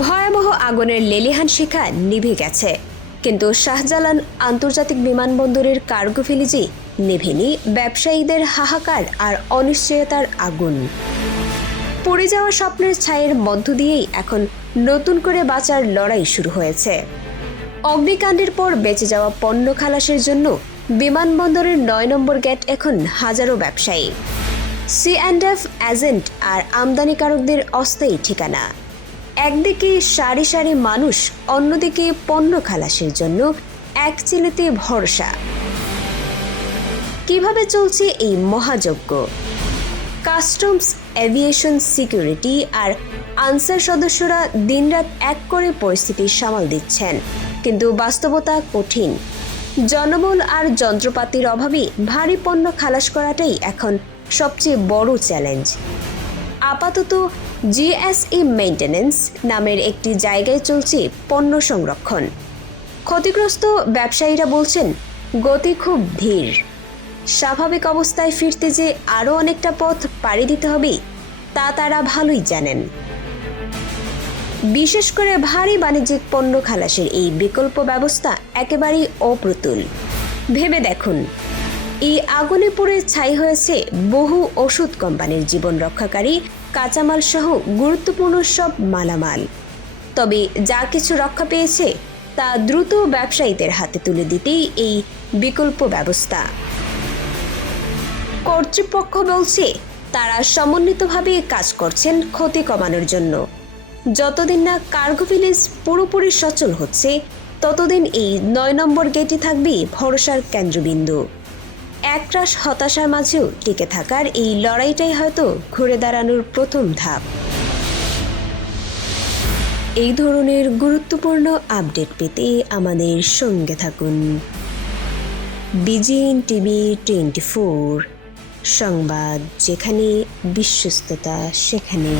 ভয়াবহ আগুনের লেলিহান শিখা নিভে গেছে, কিন্তু শাহজালাল আন্তর্জাতিক বিমানবন্দরের কার্গো ভিলেজে নিভেনি ব্যবসায়ীদের হাহাকার আর অনিশ্চয়তার আগুন। পড়ে যাওয়া স্বপ্নের ছায়ের মধ্য দিয়েই এখন নতুন করে বাঁচার লড়াই শুরু হয়েছে। অগ্নিকাণ্ডের পর বেঁচে যাওয়া পণ্য খালাসের জন্য বিমানবন্দরের ৯ নম্বর গেট এখন হাজারো ব্যবসায়ী, C&F এজেন্ট আর আমদানিকারকদের অস্থায়ী ঠিকানা। একদিকে সারি সারি মানুষ, অন্যদিকে পণ্য খালাসের জন্য এক চিলেতে ভরসা। কিভাবে চলছে এই মহাযজ্ঞ? কাস্টমস, এভিয়েশন, সিকিউরিটি আর আনসার সদস্যরা দিনরাত এক করে পরিস্থিতি সামাল দিচ্ছেন, কিন্তু বাস্তবতা কঠিন। জনবল আর যন্ত্রপাতির অভাবে ভারী পণ্য খালাস করাটাই এখন সবচেয়ে বড় চ্যালেঞ্জ। আপাতত GSE মেইনটেন্যান্স নামের একটি জায়গায় চলছে পণ্য সংরক্ষণ। ক্ষতিগ্রস্ত ব্যবসায়ীরা বলছেন গতি খুব ধীর। স্বাভাবিক অবস্থায় ফিরতে যে আরও অনেকটা পথ পাড়ি দিতে হবে তা তারা ভালোই জানেন। বিশেষ করে ভারী বাণিজ্যিক পণ্য খালাসের এই বিকল্প ব্যবস্থা একেবারেই অপ্রতুল। ভেবে দেখুন, এই আগুনে পুড়ে ছাই হয়েছে বহু ওষুধ কোম্পানির জীবন রক্ষাকারী কাঁচামাল সহ গুরুত্বপূর্ণ সব মালামাল। তবে যা কিছু রক্ষা পেয়েছে তা দ্রুত ব্যবসায়ীদের হাতে তুলে দিতেই এই বিকল্প ব্যবস্থা। কর্তৃপক্ষ বলছে তারা সমন্বিতভাবে কাজ করছেন ক্ষতি কমানোর জন্য। যতদিন না কার্গো ভিলেজ পুরোপুরি সচল হচ্ছে, ততদিন এই ৯ নম্বর গেটই থাকবে ভরসার কেন্দ্রবিন্দু। একরাশ হতাশার মাঝেও টিকে থাকার এই লড়াইটাই হয়তো ঘুরে দাঁড়ানোর প্রথম ধাপ। এই ধরনের গুরুত্বপূর্ণ আপডেট পেতে আমাদের সঙ্গে থাকুন। BGN TV 24, সংবাদ যেখানে, বিশ্বস্ততা সেখানে।